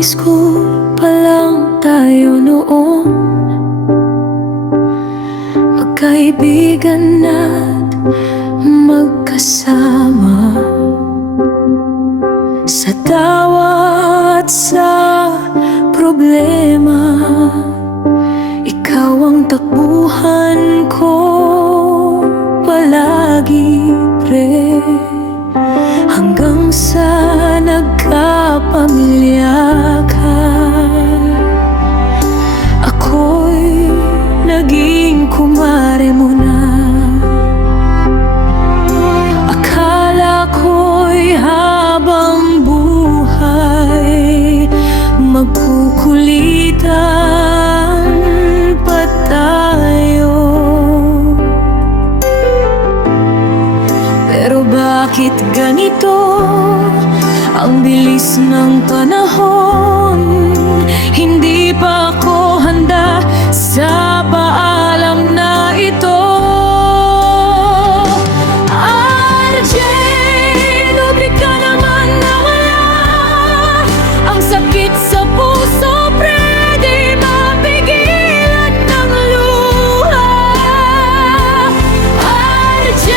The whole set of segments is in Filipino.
high school pa lang tayo noon, magkaibigan at magkasama, sa tawa at sa problema. Ikaw ang takbuhan ko palagi, pre, hanggang sa nagkapamilya ka. Ako'y naging kumare mo na. Akala ko'y habang buhay magkukulitan pa tayo. Pero bakit ganito ang bilis ng panahon? Hindi pa ako handa sa paalam na ito. RJ, lubig ka naman na wala. Ang sakit sa puso, pre, di mapigilan ng luha. RJ,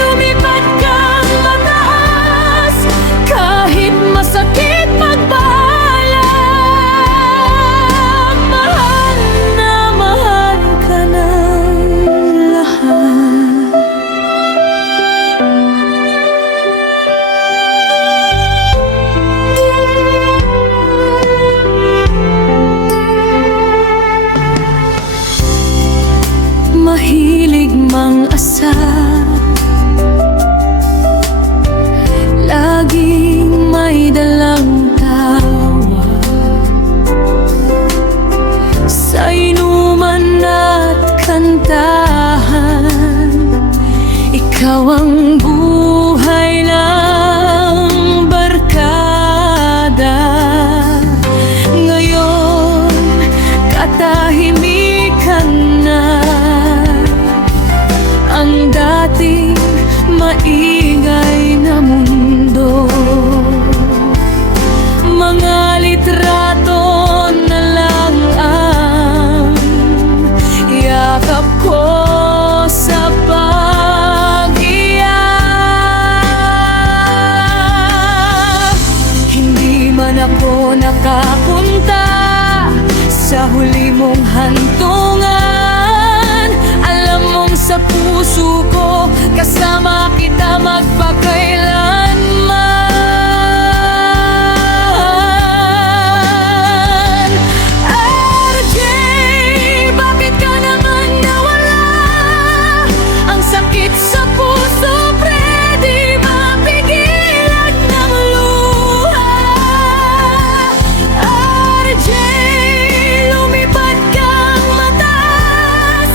lumipat kang mataas kahit masakit magpaalam. Mahal na mahal ka ng lahat. Mahilig mang-asar, laging may dalang tawa, sa inuman at kantahan. Ikaw ang buhay ng barkada. Ngayon, katahimikan na ang dating maingay na mundo. Mga litrato na lang ang yakap ko sa pag-iyak. Hindi man ako nakapunta sa huli mong hantungan. Alam mong sa puso ko kasama kita magpakailanman. RJ, bakit ka naman nawala? Ang sakit sa puso, pre, di mapigilan ng luha. RJ, lumipat kang mataas,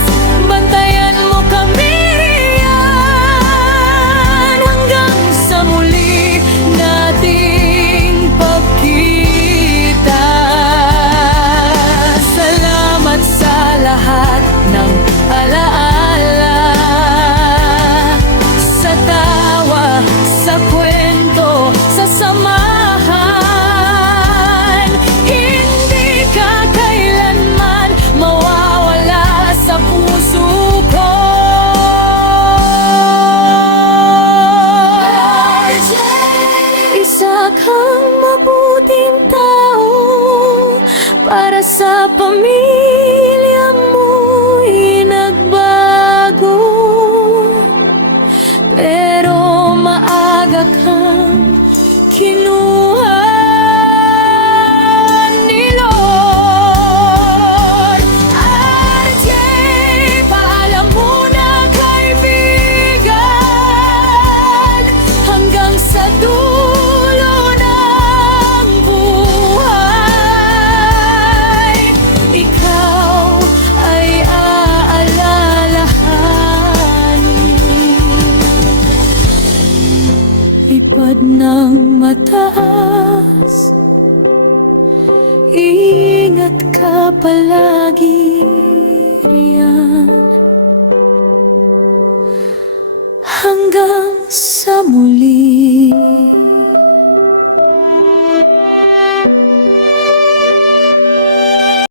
bantayan mo kami riyan, hanggang sa muli nating pagkita. Salamat sa lahat ng alaala, sa tawa, sa kwento, sa samahan. Hindi ka kailanman mawawala sa puso ko. RJ, isa kang mabuting tao, para sa pamilya mo'y nagbago. Pero maaga kang kinuha ni Lord. RJ, paalam muna kaibigan, hanggang sa dulo ng buhay. Ikaw ay aalalahanin. Lipad ng mataas, ingat ka palagi riyan, hanggang sa muli.